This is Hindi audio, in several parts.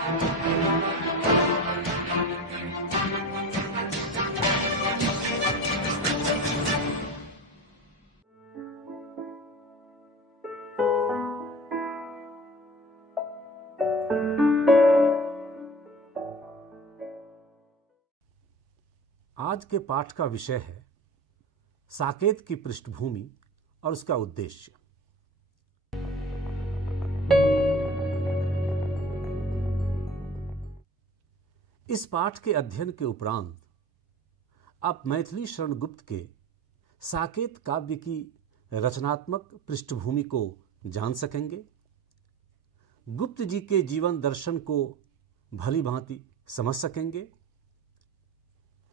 आज के पाठ का विषय है साकेत की पृष्ठभूमि और उसका उद्देश्य। इस पाठ के अध्ययन के उपरांत आप मैथिली शरण गुप्त के साकेत काव्य की रचनात्मक पृष्ठभूमि को जान सकेंगे, गुप्त जी के जीवन दर्शन को भली भांति समझ सकेंगे,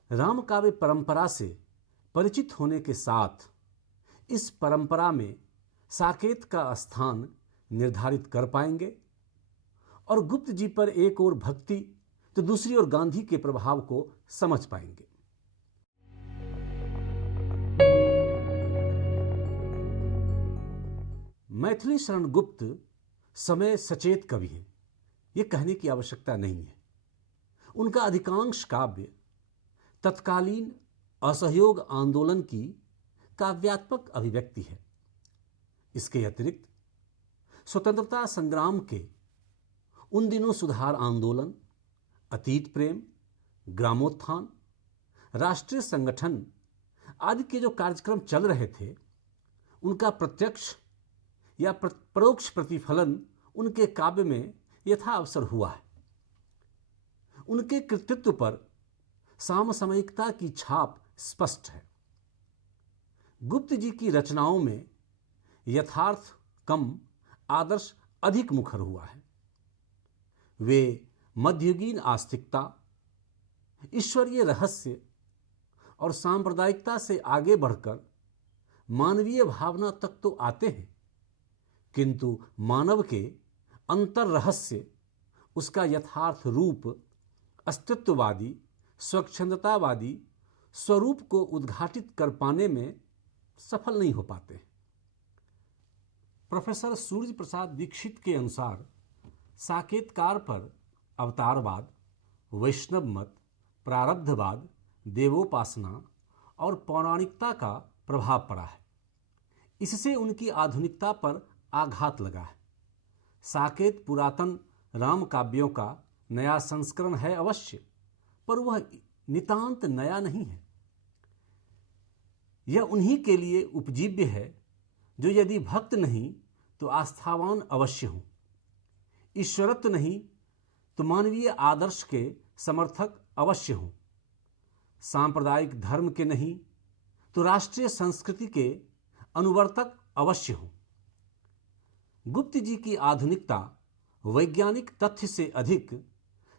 राम काव्य परंपरा से परिचित होने के साथ इस परंपरा में साकेत का स्थान निर्धारित कर पाएंगे और गुप्त जी पर एक ओर भक्ति तो दूसरी ओर गांधी के प्रभाव को समझ पाएंगे। मैथिली शरण गुप्त समय सचेत कवि हैं, ये कहने की आवश्यकता नहीं है। उनका अधिकांश काव्य तत्कालीन असहयोग आंदोलन की काव्यात्मक अभिव्यक्ति है। इसके अतिरिक्त स्वतंत्रता संग्राम के उन दिनों सुधार आंदोलन, अतीत प्रेम, ग्रामोत्थान, राष्ट्रीय संगठन आदि के जो कार्यक्रम चल रहे थे, उनका प्रत्यक्ष या परोक्ष प्रतिफलन उनके काव्य में यथाअवसर हुआ है। उनके कृतित्व पर समसामयिकता की छाप स्पष्ट है। गुप्त जी की रचनाओं में यथार्थ कम, आदर्श अधिक मुखर हुआ है। वे मध्ययुगीन आस्तिकता, ईश्वरीय रहस्य और सांप्रदायिकता से आगे बढ़कर मानवीय भावना तक तो आते हैं, किंतु मानव के अंतर रहस्य, उसका यथार्थ रूप, अस्तित्ववादी स्वच्छंदतावादी स्वरूप को उद्घाटित कर पाने में सफल नहीं हो पाते। प्रोफेसर सूर्य प्रसाद दीक्षित के अनुसार साकेतकार पर अवतारवाद, वैष्णव मत, प्रारब्धवाद, देवोपासना और पौराणिकता का प्रभाव पड़ा है। इससे उनकी आधुनिकता पर आघात लगा है। साकेत पुरातन राम काव्यों का नया संस्करण है अवश्य, पर वह नितांत नया नहीं है। यह उन्हीं के लिए उपजीव्य है जो यदि भक्त नहीं तो आस्थावान अवश्य हों, ईश्वरत्व नहीं तो मानवीय आदर्श के समर्थक अवश्य हों, सांप्रदायिक धर्म के नहीं तो राष्ट्रीय संस्कृति के अनुवर्तक अवश्य हों। गुप्त जी की आधुनिकता वैज्ञानिक तथ्य से अधिक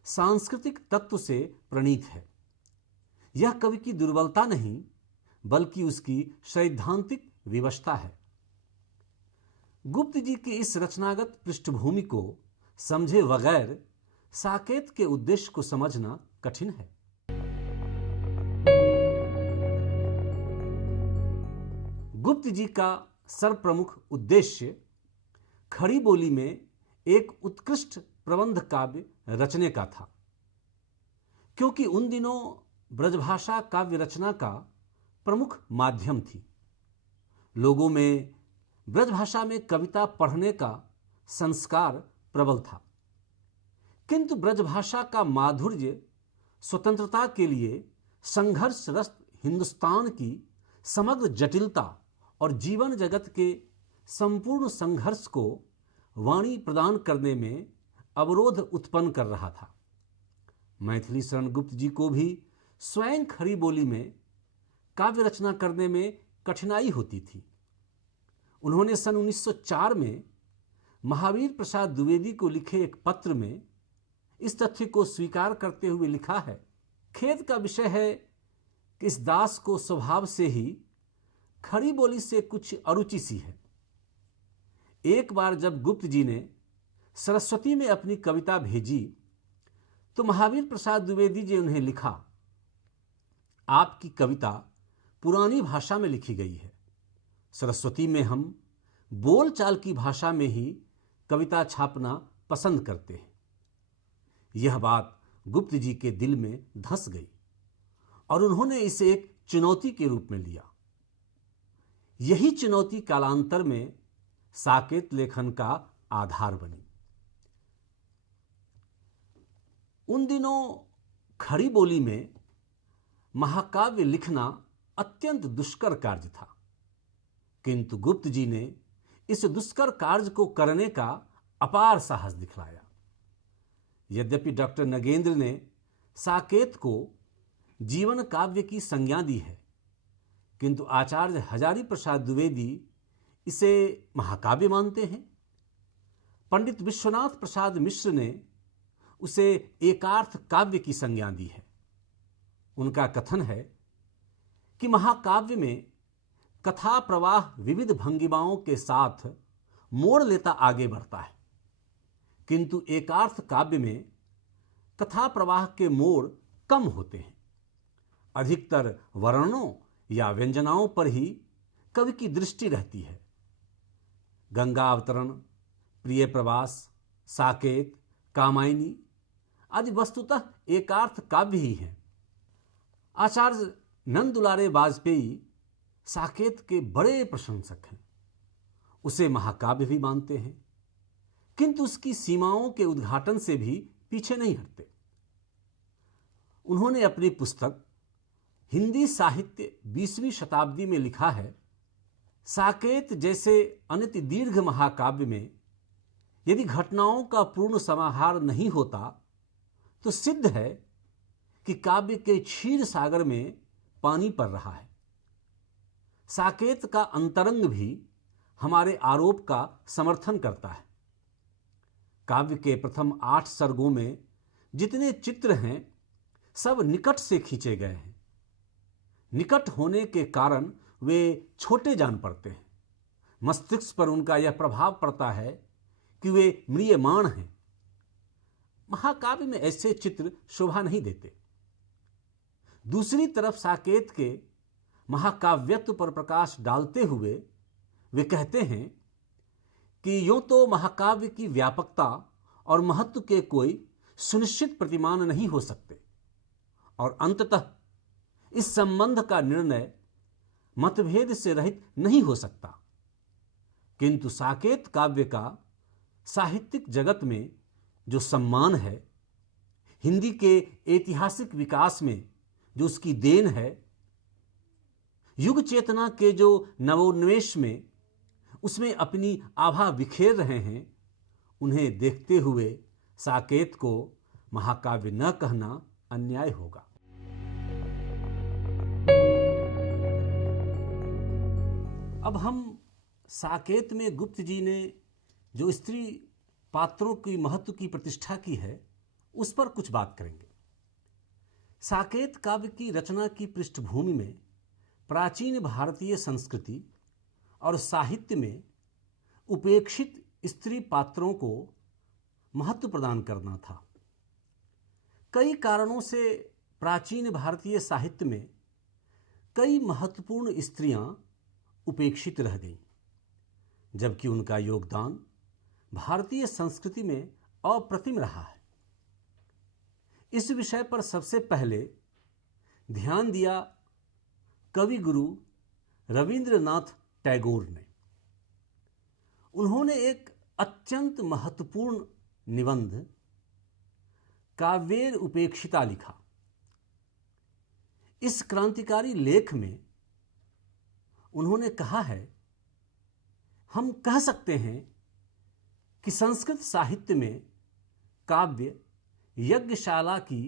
सांस्कृतिक तत्व से प्रणीत है। यह कवि की दुर्बलता नहीं, बल्कि उसकी सैद्धांतिक विवशता है। गुप्त जी की इस रचनागत पृष्ठभूमि को समझे बगैर साकेत के उद्देश्य को समझना कठिन है। गुप्त जी का सर्वप्रमुख उद्देश्य खड़ी बोली में एक उत्कृष्ट प्रबंध काव्य रचने का था, क्योंकि उन दिनों ब्रजभाषा काव्य रचना का प्रमुख माध्यम थी। लोगों में ब्रजभाषा में कविता पढ़ने का संस्कार प्रबल था, किंतु ब्रजभाषा का माधुर्य स्वतंत्रता के लिए संघर्षरत हिंदुस्तान की समग्र जटिलता और जीवन जगत के संपूर्ण संघर्ष को वाणी प्रदान करने में अवरोध उत्पन्न कर रहा था। मैथिली शरण गुप्त जी को भी स्वयं खड़ी बोली में काव्य रचना करने में कठिनाई होती थी। उन्होंने सन 1904 में महावीर प्रसाद द्विवेदी को लिखे एक पत्र में इस तथ्य को स्वीकार करते हुए लिखा है, खेद का विषय है कि इस दास को स्वभाव से ही खड़ी बोली से कुछ अरुचि सी है। एक बार जब गुप्त जी ने सरस्वती में अपनी कविता भेजी तो महावीर प्रसाद द्विवेदी जी उन्हें लिखा, आपकी कविता पुरानी भाषा में लिखी गई है। सरस्वती में हम बोलचाल की भाषा में ही कविता छापना पसंद करते हैं। यह बात गुप्त जी के दिल में धंस गई और उन्होंने इसे एक चुनौती के रूप में लिया। यही चुनौती कालांतर में साकेत लेखन का आधार बनी। उन दिनों खड़ी बोली में महाकाव्य लिखना अत्यंत दुष्कर कार्य था, किंतु गुप्त जी ने इस दुष्कर कार्य को करने का अपार साहस दिखलाया। यद्यपि डॉक्टर नगेंद्र ने साकेत को जीवन काव्य की संज्ञा दी है, किंतु आचार्य हजारी प्रसाद द्विवेदी इसे महाकाव्य मानते हैं। पंडित विश्वनाथ प्रसाद मिश्र ने उसे एकार्थ काव्य की संज्ञा दी है। उनका कथन है कि महाकाव्य में कथा प्रवाह विविध भंगिमाओं के साथ मोड़ लेता आगे बढ़ता है, किंतु एकार्थ काव्य में कथा प्रवाह के मोड़ कम होते हैं। अधिकतर वर्णनों या व्यंजनाओं पर ही कवि की दृष्टि रहती है। गंगा अवतरण, प्रिय प्रवास, साकेत, कामायनी आदि वस्तुतः एकार्थ काव्य ही हैं। आचार्य नंदुलारे वाजपेयी साकेत के बड़े प्रशंसक हैं, उसे महाकाव्य भी मानते हैं, किंतु उसकी सीमाओं के उद्घाटन से भी पीछे नहीं हटते। उन्होंने अपनी पुस्तक हिंदी साहित्य 20वीं शताब्दी में लिखा है, साकेत जैसे अनित दीर्घ महाकाव्य में यदि घटनाओं का पूर्ण समाहार नहीं होता तो सिद्ध है कि काव्य के क्षीर सागर में पानी पड़ रहा है। साकेत का अंतरंग भी हमारे आरोप का समर्थन करता है। काव्य के प्रथम 8 सर्गों में जितने चित्र हैं सब निकट से खींचे गए हैं। निकट होने के कारण वे छोटे जान पड़ते हैं। मस्तिष्क पर उनका यह प्रभाव पड़ता है कि वे म्रियमाण हैं। महाकाव्य में ऐसे चित्र शोभा नहीं देते। दूसरी तरफ साकेत के महाकाव्यत्व पर प्रकाश डालते हुए वे कहते हैं कि यूं तो महाकाव्य की व्यापकता और महत्व के कोई सुनिश्चित प्रतिमान नहीं हो सकते और अंततः इस संबंध का निर्णय मतभेद से रहित नहीं हो सकता, किंतु साकेत काव्य का साहित्यिक जगत में जो सम्मान है, हिंदी के ऐतिहासिक विकास में जो उसकी देन है, युग चेतना के जो नवोन्मेष में उसमें अपनी आभा बिखेर रहे हैं, उन्हें देखते हुए साकेत को महाकाव्य न कहना अन्याय होगा। अब हम साकेत में गुप्त जी ने जो स्त्री पात्रों की महत्व की प्रतिष्ठा की है, उस पर कुछ बात करेंगे। साकेत काव्य की रचना की पृष्ठभूमि में प्राचीन भारतीय संस्कृति और साहित्य में उपेक्षित स्त्री पात्रों को महत्व प्रदान करना था। कई कारणों से प्राचीन भारतीय साहित्य में कई महत्वपूर्ण स्त्रियां उपेक्षित रह गईं, जबकि उनका योगदान भारतीय संस्कृति में अप्रतिम रहा है। इस विषय पर सबसे पहले ध्यान दिया कवि गुरु रविंद्रनाथ टैगोर ने। उन्होंने एक अत्यंत महत्वपूर्ण निबंध काव्येर उपेक्षिता लिखा। इस क्रांतिकारी लेख में उन्होंने कहा है, हम कह सकते हैं कि संस्कृत साहित्य में काव्य यज्ञशाला की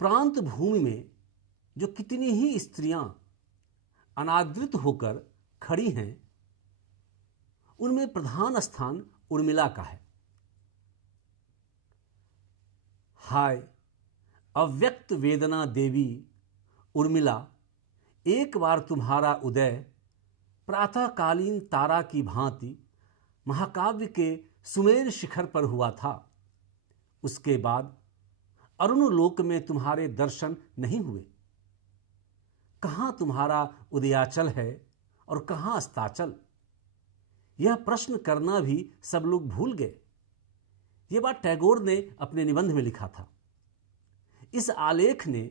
प्रांत भूमि में जो कितनी ही स्त्रियां अनादृत होकर खड़ी हैं, उनमें प्रधान स्थान उर्मिला का है। हाय अव्यक्त वेदना देवी उर्मिला, एक बार तुम्हारा उदय प्रातःकालीन तारा की भांति महाकाव्य के सुमेर शिखर पर हुआ था। उसके बाद अरुण लोक में तुम्हारे दर्शन नहीं हुए। कहाँ तुम्हारा उदयाचल है और कहाँ अस्ताचल? यह प्रश्न करना भी सब लोग भूल गए। ये बात टैगोर ने अपने निबंध में लिखा था। इस आलेख ने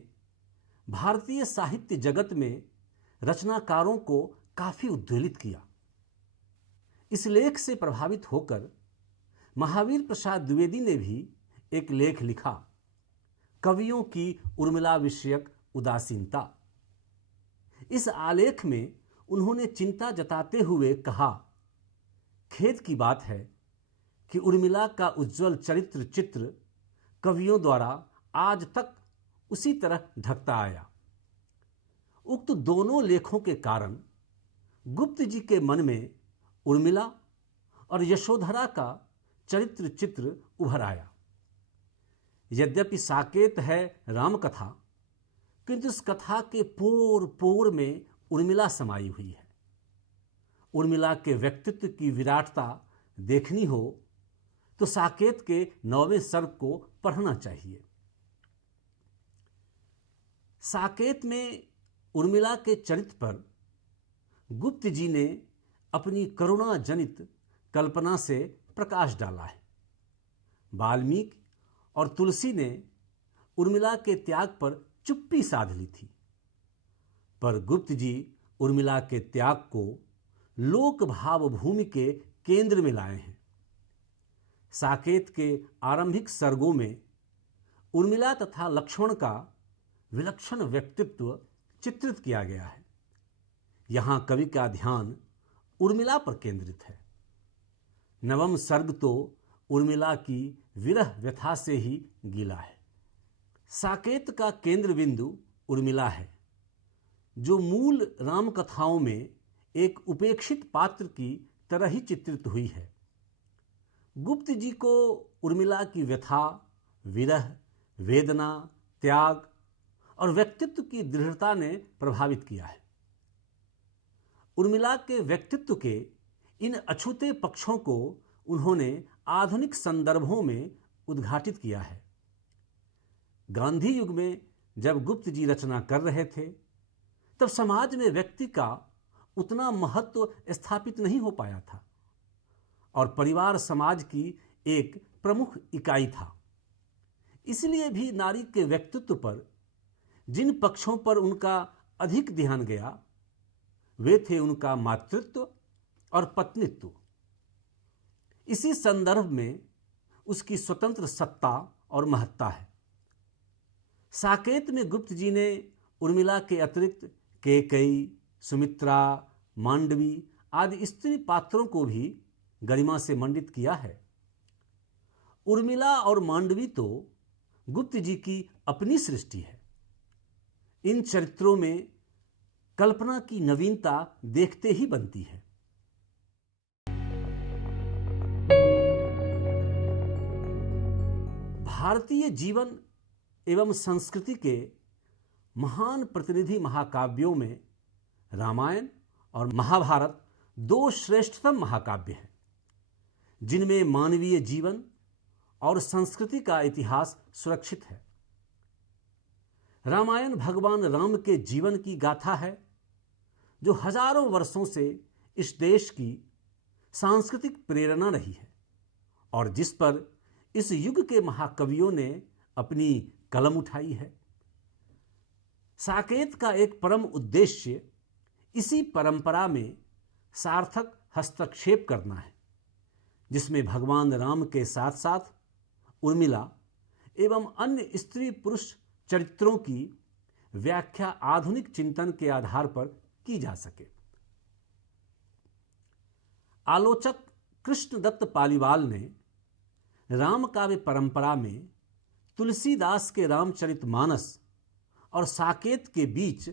भारतीय साहित्य जगत में रचनाकारों को काफी उद्वेलित किया। इस लेख से प्रभावित होकर महावीर प्रसाद द्विवेदी ने भी एक लेख लिखा, कवियों की उर्मिला विषयक उदासीनता। इस आलेख में उन्होंने चिंता जताते हुए कहा, खेद की बात है कि उर्मिला का उज्जवल चरित्र चित्र कवियों द्वारा आज तक उसी तरह ढकता आया। उक्त दोनों लेखों के कारण गुप्त जी के मन में उर्मिला और यशोधरा का चरित्र चित्र उभर आया। यद्यपि साकेत है राम कथा, किंतु इस कथा के पोर पोर में उर्मिला समाई हुई है। उर्मिला के व्यक्तित्व की विराटता देखनी हो तो साकेत के 9वें सर्ग को पढ़ना चाहिए। साकेत में उर्मिला के चरित्र पर गुप्त जी ने अपनी करुणा जनित कल्पना से प्रकाश डाला है। वाल्मीकि और तुलसी ने उर्मिला के त्याग पर चुप्पी साध ली थी, पर गुप्त जी उर्मिला के त्याग को लोक भाव भूमि के केंद्र में लाए हैं। साकेत के आरंभिक सर्गों में उर्मिला तथा लक्ष्मण का विलक्षण व्यक्तित्व चित्रित किया गया है। यहां कवि का ध्यान उर्मिला पर केंद्रित है। 9वां सर्ग तो उर्मिला की विरह व्यथा से ही गीला है। साकेत का केंद्र बिंदु उर्मिला है, जो मूल राम कथाओं में एक उपेक्षित पात्र की तरह ही चित्रित हुई है। गुप्त जी को उर्मिला की व्यथा, विरह, वेदना, त्याग और व्यक्तित्व की दृढ़ता ने प्रभावित किया है। उर्मिला के व्यक्तित्व के इन अछूते पक्षों को उन्होंने आधुनिक संदर्भों में उद्घाटित किया है। गांधी युग में जब गुप्त जी रचना कर रहे थे, तब समाज में व्यक्ति का उतना महत्व स्थापित नहीं हो पाया था और परिवार समाज की एक प्रमुख इकाई था। इसलिए भी नारी के व्यक्तित्व पर जिन पक्षों पर उनका अधिक ध्यान गया, वे थे उनका मातृत्व और पत्नित्व। इसी संदर्भ में उसकी स्वतंत्र सत्ता और महत्ता है। साकेत में गुप्त जी ने उर्मिला के अतिरिक्त कैकेयी, सुमित्रा, मांडवी आदि स्त्री पात्रों को भी गरिमा से मंडित किया है। उर्मिला और मांडवी तो गुप्त जी की अपनी सृष्टि है। इन चरित्रों में कल्पना की नवीनता देखते ही बनती है। भारतीय जीवन एवं संस्कृति के महान प्रतिनिधि महाकाव्यों में रामायण और महाभारत 2 श्रेष्ठतम महाकाव्य हैं, जिनमें मानवीय जीवन और संस्कृति का इतिहास सुरक्षित है। रामायण भगवान राम के जीवन की गाथा है, जो हजारों वर्षों से इस देश की सांस्कृतिक प्रेरणा रही है और जिस पर इस युग के महाकवियों ने अपनी कलम उठाई है। साकेत का एक परम उद्देश्य इसी परंपरा में सार्थक हस्तक्षेप करना है, जिसमें भगवान राम के साथ साथ उर्मिला एवं अन्य स्त्री पुरुष चरित्रों की व्याख्या आधुनिक चिंतन के आधार पर की जा सके। आलोचक कृष्णदत्त पालीवाल ने राम काव्य परंपरा में तुलसीदास के रामचरितमानस और साकेत के बीच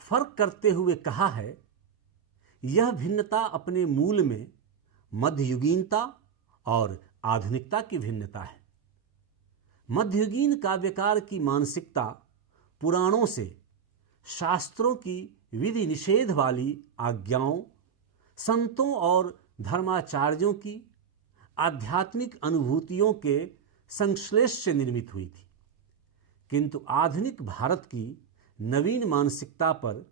फर्क करते हुए कहा है, यह भिन्नता अपने मूल में मध्ययुगीनता और आधुनिकता की भिन्नता है। मध्ययुगीन काव्यकार की मानसिकता पुराणों से शास्त्रों की विधि निषेध वाली आज्ञाओं, संतों और धर्माचार्यों की आध्यात्मिक अनुभूतियों के संश्लेष से निर्मित हुई थी, किंतु आधुनिक भारत की नवीन मानसिकता पर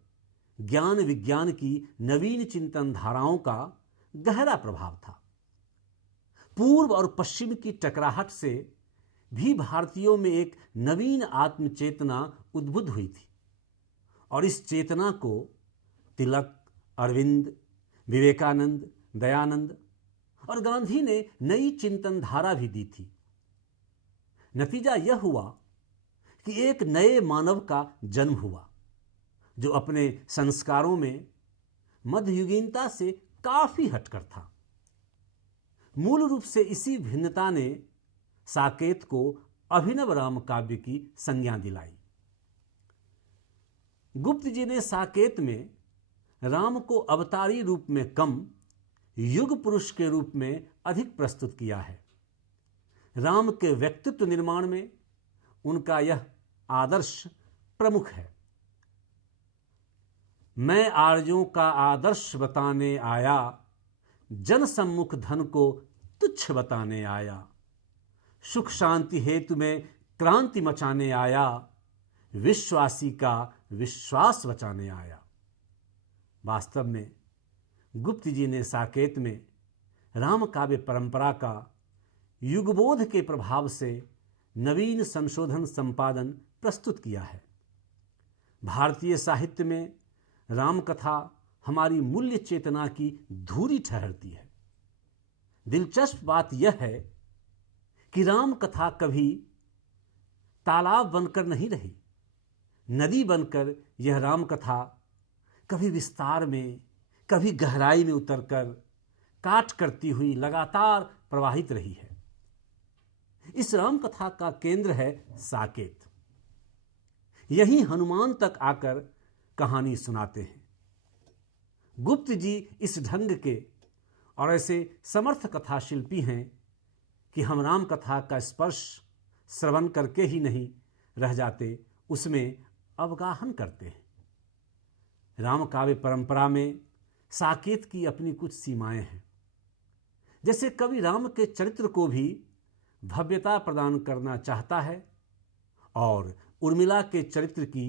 ज्ञान विज्ञान की नवीन चिंतन धाराओं का गहरा प्रभाव था। पूर्व और पश्चिम की टकराहट से भी भारतीयों में एक नवीन आत्मचेतना उद्बुद्ध हुई थी और इस चेतना को तिलक, अरविंद, विवेकानंद, दयानंद और गांधी ने नई चिंतन धारा भी दी थी। नतीजा यह हुआ कि एक नए मानव का जन्म हुआ जो अपने संस्कारों में मध्ययुगीनता से काफी हटकर था। मूल रूप से इसी भिन्नता ने साकेत को अभिनव राम काव्य की संज्ञा दिलाई। गुप्त जी ने साकेत में राम को अवतारी रूप में कम, युग पुरुष के रूप में अधिक प्रस्तुत किया है। राम के व्यक्तित्व निर्माण में उनका यह आदर्श प्रमुख है। मैं आर्यों का आदर्श बताने आया, जन सम्मुख धन को तुच्छ बताने आया, सुख शांति हेतु में क्रांति मचाने आया, विश्वासी का विश्वास बचाने आया। वास्तव में गुप्त जी ने साकेत में राम काव्य परंपरा का युगबोध के प्रभाव से नवीन संशोधन संपादन प्रस्तुत किया है। भारतीय साहित्य में राम कथा हमारी मूल्य चेतना की धूरी ठहरती है। दिलचस्प बात यह है कि राम कथा कभी तालाब बनकर नहीं रही। नदी बनकर यह राम कथा कभी विस्तार में, कभी गहराई में उतरकर काट करती हुई लगातार प्रवाहित रही है। इस राम कथा का केंद्र है साकेत। यही हनुमान तक आकर कहानी सुनाते हैं। गुप्त जी इस ढंग के और ऐसे समर्थ कथा शिल्पी हैं कि हम राम कथा का स्पर्श श्रवण करके ही नहीं रह जाते, उसमें अवगाहन करते हैं। राम काव्य परंपरा में साकेत की अपनी कुछ सीमाएं हैं। जैसे कवि राम के चरित्र को भी भव्यता प्रदान करना चाहता है और उर्मिला के चरित्र की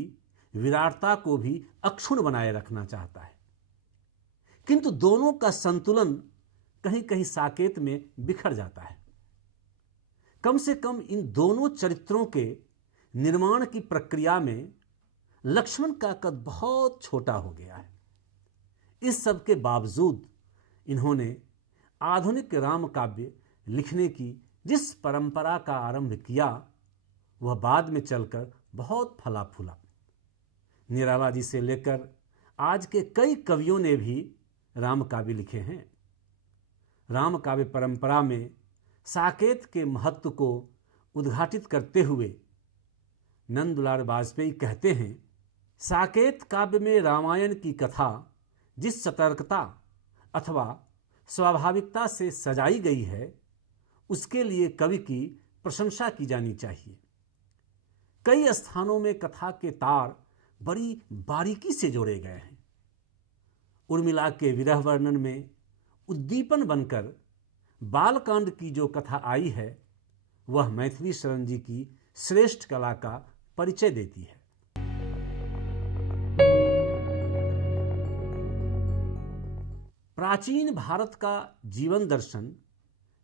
विराटता को भी अक्षुण्ण बनाए रखना चाहता है, किंतु दोनों का संतुलन कहीं कहीं साकेत में बिखर जाता है। कम से कम इन दोनों चरित्रों के निर्माण की प्रक्रिया में लक्ष्मण का कद बहुत छोटा हो गया है। इस सब के बावजूद इन्होंने आधुनिक राम काव्य लिखने की जिस परंपरा का आरंभ किया वह बाद में चलकर बहुत फला फूला। निराला जी से लेकर आज के कई कवियों ने भी राम काव्य लिखे हैं। राम काव्य परंपरा में साकेत के महत्व को उद्घाटित करते हुए नंदलाल वाजपेयी कहते हैं, साकेत काव्य में रामायण की कथा जिस सतर्कता अथवा स्वाभाविकता से सजाई गई है उसके लिए कवि की प्रशंसा की जानी चाहिए। कई स्थानों में कथा के तार बड़ी बारीकी से जोड़े गए हैं। उर्मिला के विरह वर्णन में उद्दीपन बनकर बालकांड की जो कथा आई है वह मैथिली शरण जी की श्रेष्ठ कला का परिचय देती है। प्राचीन भारत का जीवन दर्शन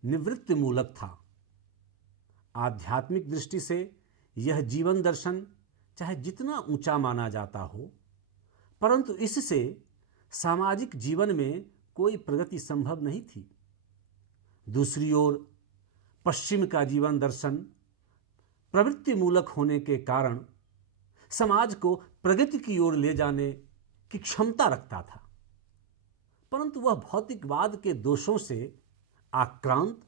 निवृत्ति मूलक था। आध्यात्मिक दृष्टि से यह जीवन दर्शन चाहे जितना ऊंचा माना जाता हो, परंतु इससे सामाजिक जीवन में कोई प्रगति संभव नहीं थी। दूसरी ओर पश्चिम का जीवन दर्शन प्रवृत्ति मूलक होने के कारण समाज को प्रगति की ओर ले जाने की क्षमता रखता था, परंतु वह भौतिकवाद के दोषों से आक्रांत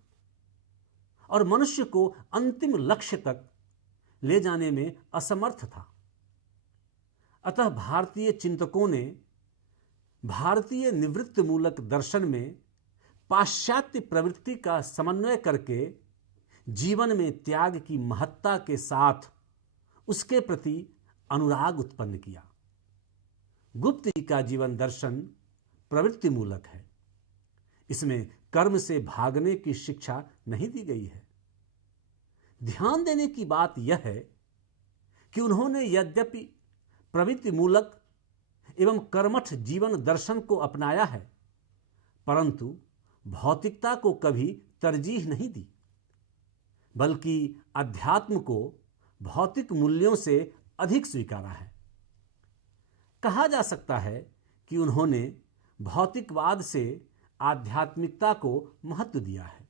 और मनुष्य को अंतिम लक्ष्य तक ले जाने में असमर्थ था। अतः भारतीय चिंतकों ने भारतीय निवृत्ति मूलक दर्शन में पाश्चात्य प्रवृत्ति का समन्वय करके जीवन में त्याग की महत्ता के साथ उसके प्रति अनुराग उत्पन्न किया। गुप्त जी का जीवन दर्शन प्रवृत्ति मूलक है। इसमें कर्म से भागने की शिक्षा नहीं दी गई है। ध्यान देने की बात यह है कि उन्होंने यद्यपि प्रवृत्ति मूलक एवं कर्मठ जीवन दर्शन को अपनाया है, परंतु भौतिकता को कभी तरजीह नहीं दी, बल्कि अध्यात्म को भौतिक मूल्यों से अधिक स्वीकारा है। कहा जा सकता है कि उन्होंने भौतिकवाद से आध्यात्मिकता को महत्व दिया है।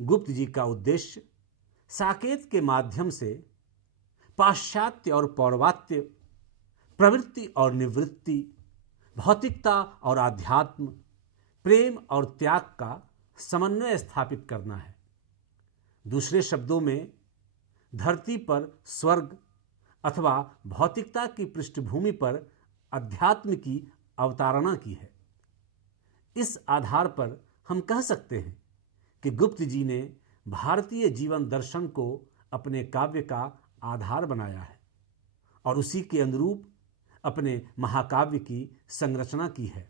गुप्त जी का उद्देश्य साकेत के माध्यम से पाश्चात्य और पौर्वात्य, प्रवृत्ति और निवृत्ति, भौतिकता और आध्यात्म, प्रेम और त्याग का समन्वय स्थापित करना है। दूसरे शब्दों में, धरती पर स्वर्ग अथवा भौतिकता की पृष्ठभूमि पर अध्यात्म की अवतारणा की है। इस आधार पर हम कह सकते हैं कि गुप्त जी ने भारतीय जीवन दर्शन को अपने काव्य का आधार बनाया है और उसी के अनुरूप अपने महाकाव्य की संरचना की है।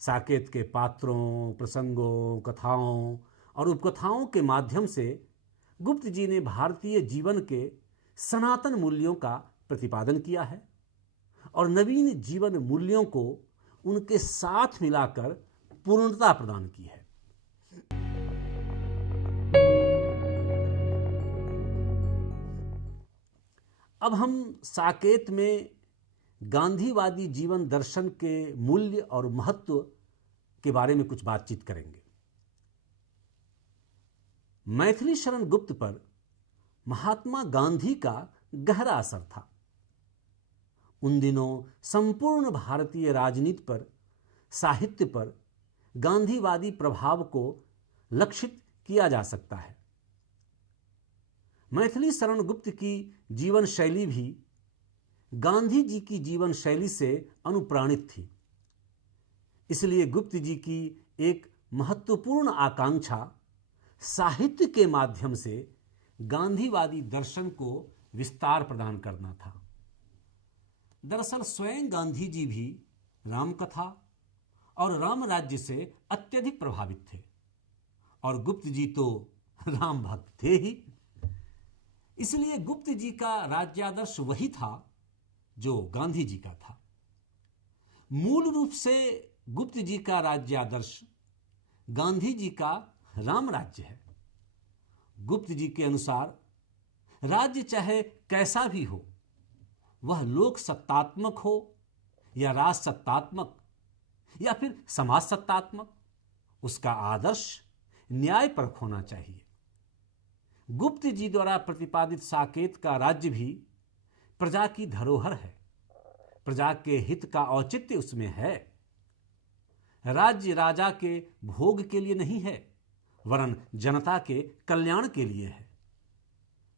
साकेत के पात्रों, प्रसंगों, कथाओं और उपकथाओं के माध्यम से गुप्त जी ने भारतीय जीवन के सनातन मूल्यों का प्रतिपादन किया है और नवीन जीवन मूल्यों को उनके साथ मिलाकर पूर्णता प्रदान की है। अब हम साकेत में गांधीवादी जीवन दर्शन के मूल्य और महत्व के बारे में कुछ बातचीत करेंगे। मैथिली शरण गुप्त पर महात्मा गांधी का गहरा असर था। उन दिनों संपूर्ण भारतीय राजनीति पर, साहित्य पर गांधीवादी प्रभाव को लक्षित किया जा सकता है। मैथिली शरण गुप्त की जीवन शैली भी गांधी जी की जीवन शैली से अनुप्राणित थी। इसलिए गुप्त जी की एक महत्वपूर्ण आकांक्षा साहित्य के माध्यम से गांधीवादी दर्शन को विस्तार प्रदान करना था। दरअसल स्वयं गांधी जी भी रामकथा और राम राज्य से अत्यधिक प्रभावित थे और गुप्त जी तो राम भक्त थे ही। इसलिए गुप्त जी का राज्यादर्श वही था जो गांधी जी का था। मूल रूप से गुप्त जी का राज्यादर्श गांधी जी का राम राज्य है। गुप्त जी के अनुसार राज्य चाहे कैसा भी हो, वह लोक सत्तात्मक हो या राज सत्तात्मक या फिर समाज सत्तात्मक, उसका आदर्श न्यायपरक होना चाहिए। गुप्त जी द्वारा प्रतिपादित साकेत का राज्य भी प्रजा की धरोहर है। प्रजा के हित का औचित्य उसमें है। राज्य राजा के भोग के लिए नहीं है, वरन जनता के कल्याण के लिए है।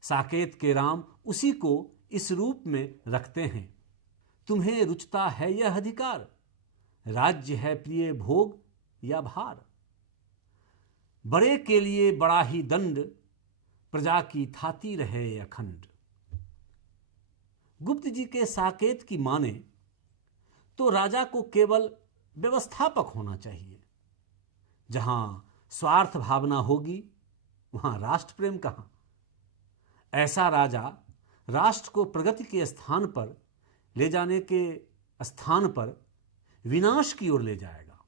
साकेत के राम उसी को इस रूप में रखते हैं। तुम्हें रुचता है यह अधिकार, राज्य है प्रिय भोग या भार। बड़े के लिए बड़ा ही दंड, प्रजा की थाती रहे अखंड। गुप्त जी के साकेत की माने तो राजा को केवल व्यवस्थापक होना चाहिए। जहां स्वार्थ भावना होगी, वहां राष्ट्र प्रेम कहां। ऐसा राजा राष्ट्र को प्रगति के स्थान पर ले जाने के स्थान पर विनाश की ओर ले जाएगा।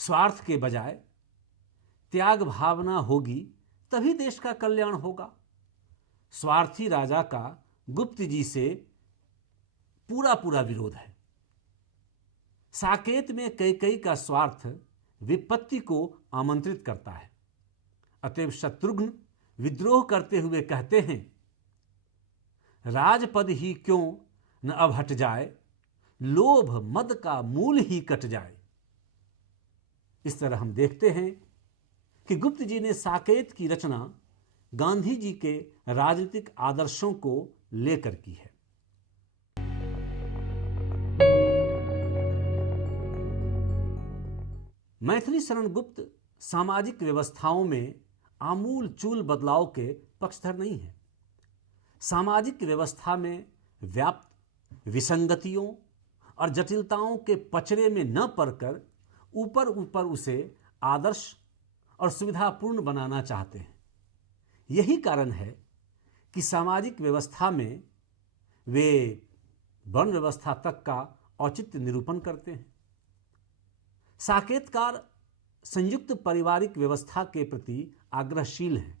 स्वार्थ के बजाय त्याग भावना होगी, तभी देश का कल्याण होगा। स्वार्थी राजा का गुप्त जी से पूरा पूरा विरोध है। साकेत में कैकेयी का स्वार्थ विपत्ति को आमंत्रित करता है। अतएव शत्रुघ्न विद्रोह करते हुए कहते हैं, राजपद ही क्यों न अब हट जाए, लोभ मद का मूल ही कट जाए। इस तरह हम देखते हैं कि गुप्त जी ने साकेत की रचना गांधी जी के राजनीतिक आदर्शों को लेकर की है। मैथिली शरण गुप्त सामाजिक व्यवस्थाओं में आमूल चूल बदलाव के पक्षधर नहीं है। सामाजिक व्यवस्था में व्याप्त विसंगतियों और जटिलताओं के पचड़े में न पड़कर ऊपर ऊपर उसे आदर्श और सुविधापूर्ण बनाना चाहते हैं। यही कारण है कि सामाजिक व्यवस्था में वे वर्ण व्यवस्था तक का औचित्य निरूपण करते हैं। साकेतकार संयुक्त पारिवारिक व्यवस्था के प्रति आग्रहशील हैं।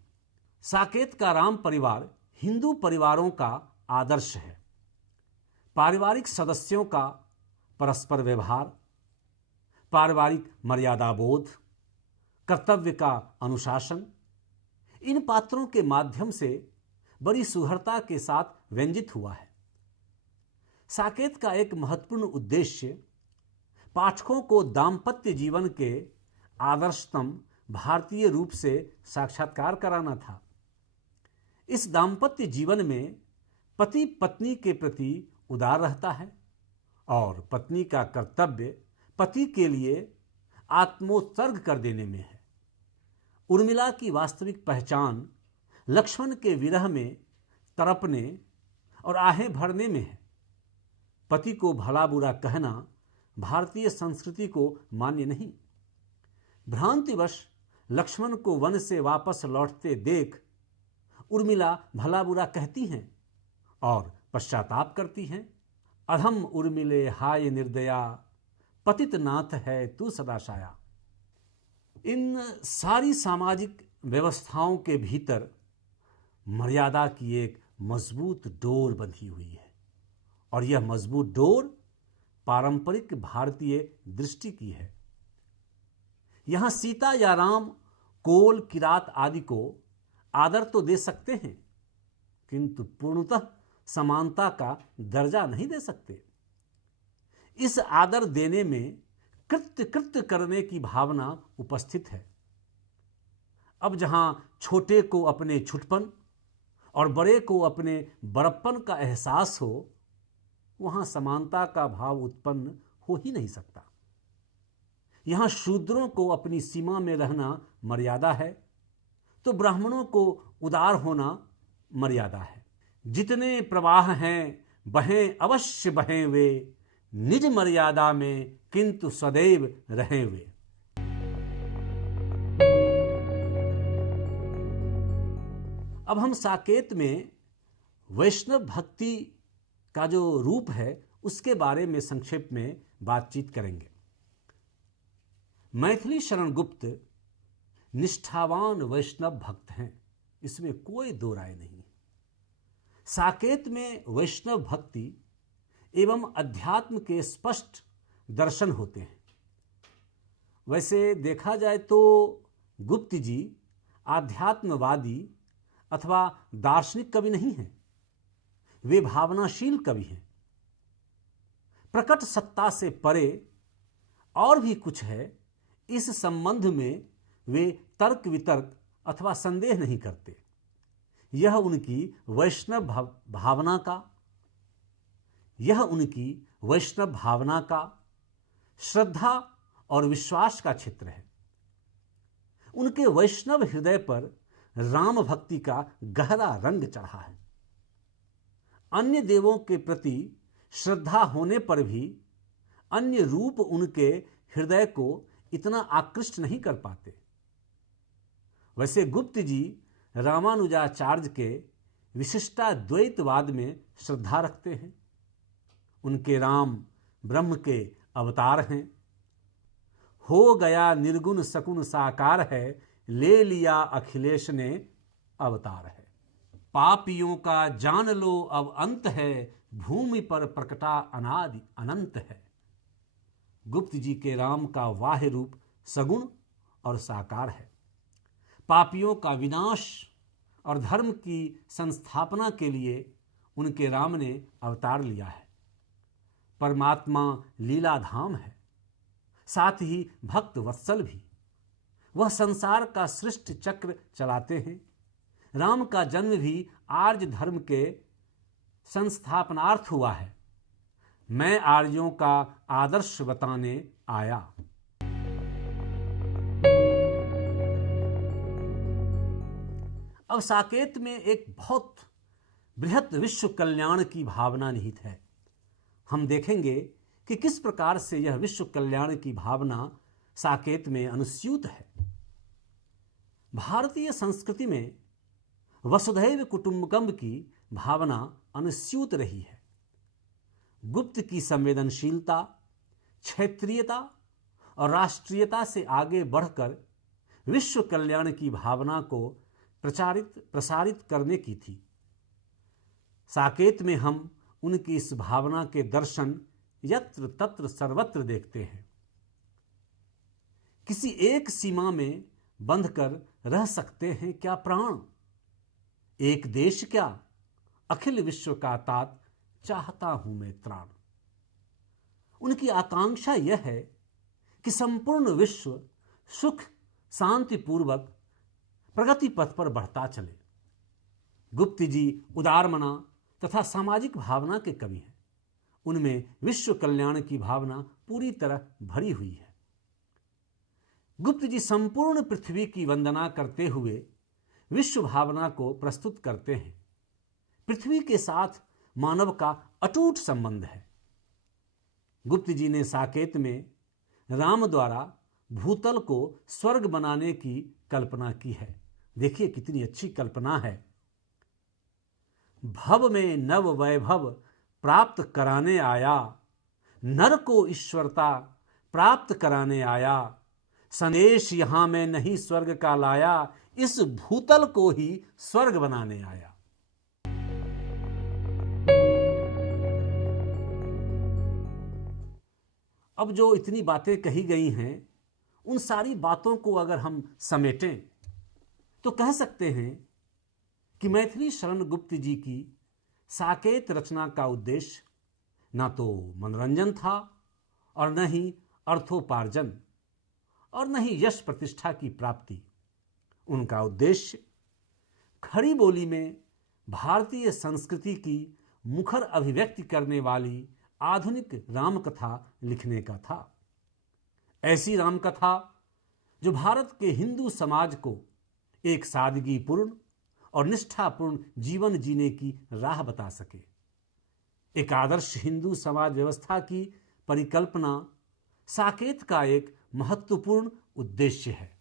साकेत का राम परिवार हिंदू परिवारों का आदर्श है। पारिवारिक सदस्यों का परस्पर व्यवहार, पारिवारिक मर्यादा बोध, कर्तव्य का अनुशासन, इन पात्रों के माध्यम से बड़ी सुघड़ता के साथ व्यंजित हुआ है। साकेत का एक महत्वपूर्ण उद्देश्य पाठकों को दाम्पत्य जीवन के आदर्शतम भारतीय रूप से साक्षात्कार कराना था। इस दाम्पत्य जीवन में पति पत्नी के प्रति उदार रहता है और पत्नी का कर्तव्य पति के लिए आत्मोत्सर्ग कर देने में है। उर्मिला की वास्तविक पहचान लक्ष्मण के विरह में तड़पने और आहें भरने में है। पति को भला बुरा कहना भारतीय संस्कृति को मान्य नहीं। भ्रांतिवश लक्ष्मण को वन से वापस लौटते देख उर्मिला भला बुरा कहती हैं और पश्चाताप करती हैं। अधम उर्मिले हाय निर्दया, पतित नाथ है तू सदा छाया। इन सारी सामाजिक व्यवस्थाओं के भीतर मर्यादा की एक मजबूत डोर बंधी हुई है और यह मजबूत डोर पारंपरिक भारतीय दृष्टि की है। यहां सीता या राम कोल किरात आदि को आदर तो दे सकते हैं, किंतु पूर्णतः समानता का दर्जा नहीं दे सकते। इस आदर देने में कृत्य कृत्य करने की भावना उपस्थित है। अब जहां छोटे को अपने छुटपन और बड़े को अपने बड़प्पन का एहसास हो, वहां समानता का भाव उत्पन्न हो ही नहीं सकता। यहां शूद्रों को अपनी सीमा में रहना मर्यादा है, तो ब्राह्मणों को उदार होना मर्यादा है। जितने प्रवाह हैं बहें अवश्य बहें वे, निज मर्यादा में किंतु सदैव रहें वे। अब हम साकेत में वैष्णव भक्ति का जो रूप है उसके बारे में संक्षेप में बातचीत करेंगे। मैथिली शरण गुप्त निष्ठावान वैष्णव भक्त हैं, इसमें कोई दो राय नहीं। साकेत में वैष्णव भक्ति एवं अध्यात्म के स्पष्ट दर्शन होते हैं। वैसे देखा जाए तो गुप्त जी आध्यात्मवादी अथवा दार्शनिक कवि नहीं हैं, वे भावनाशील कवि हैं। प्रकट सत्ता से परे और भी कुछ है, इस संबंध में वे तर्क वितर्क अथवा संदेह नहीं करते। यह उनकी वैष्णव भावना का श्रद्धा और विश्वास का क्षेत्र है। उनके वैष्णव हृदय पर राम भक्ति का गहरा रंग चढ़ा है। अन्य देवों के प्रति श्रद्धा होने पर भी अन्य रूप उनके हृदय को इतना आकृष्ट नहीं कर पाते। वैसे गुप्त जी रामानुजाचार्य के विशिष्टाद्वैतवाद में श्रद्धा रखते हैं। उनके राम ब्रह्म के अवतार हैं। हो गया निर्गुण सकुन साकार है, ले लिया अखिलेश ने अवतार है। पापियों का जान लो अब अंत है, भूमि पर प्रकटा अनादि अनंत है। गुप्त जी के राम का वाह्य रूप सगुण और साकार है। पापियों का विनाश और धर्म की संस्थापना के लिए उनके राम ने अवतार लिया है। परमात्मा लीलाधाम है, साथ ही भक्त वत्सल भी। वह संसार का सृष्टि चक्र चलाते हैं। राम का जन्म भी आर्य धर्म के संस्थापनार्थ हुआ है। मैं आर्यों का आदर्श बताने आया। अब साकेत में एक बहुत बृहत विश्व कल्याण की भावना निहित है। हम देखेंगे कि किस प्रकार से यह विश्व कल्याण की भावना साकेत में अनुस्यूत है। भारतीय संस्कृति में वसुधैव कुटुंबकम की भावना अनुस्यूत रही है। गुप्त की संवेदनशीलता, क्षेत्रीयता और राष्ट्रीयता से आगे बढ़कर विश्व कल्याण की भावना को प्रसारित करने की थी। साकेत में हम उनकी इस भावना के दर्शन यत्र तत्र सर्वत्र देखते हैं। किसी एक सीमा में बंधकर रह सकते हैं क्या प्राण? एक देश क्या, अखिल विश्व का तात चाहता हूं मैं त्राण। उनकी आकांक्षा यह है कि संपूर्ण विश्व सुख शांतिपूर्वक प्रगति पथ पर बढ़ता चले। गुप्त जी उदारमना तथा सामाजिक भावना के कवि हैं। उनमें विश्व कल्याण की भावना पूरी तरह भरी हुई है। गुप्त जी संपूर्ण पृथ्वी की वंदना करते हुए विश्व भावना को प्रस्तुत करते हैं। पृथ्वी के साथ मानव का अटूट संबंध है। गुप्त जी ने साकेत में राम द्वारा भूतल को स्वर्ग बनाने की कल्पना की है। देखिए कितनी अच्छी कल्पना है। भव में नव वैभव प्राप्त कराने आया, नर को ईश्वरता प्राप्त कराने आया। संदेश यहां मैं नहीं स्वर्ग का लाया, इस भूतल को ही स्वर्ग बनाने आया। अब जो इतनी बातें कही गई हैं, उन सारी बातों को अगर हम समेटें तो कह सकते हैं कि मैथिली शरण गुप्त जी की साकेत रचना का उद्देश्य ना तो मनोरंजन था और न ही अर्थोपार्जन और न ही यश प्रतिष्ठा की प्राप्ति। उनका उद्देश्य खड़ी बोली में भारतीय संस्कृति की मुखर अभिव्यक्ति करने वाली आधुनिक रामकथा लिखने का था। ऐसी रामकथा जो भारत के हिंदू समाज को एक सादगीपूर्ण और निष्ठापूर्ण जीवन जीने की राह बता सके। एक आदर्श हिंदू समाज व्यवस्था की परिकल्पना साकेत का एक महत्वपूर्ण उद्देश्य है।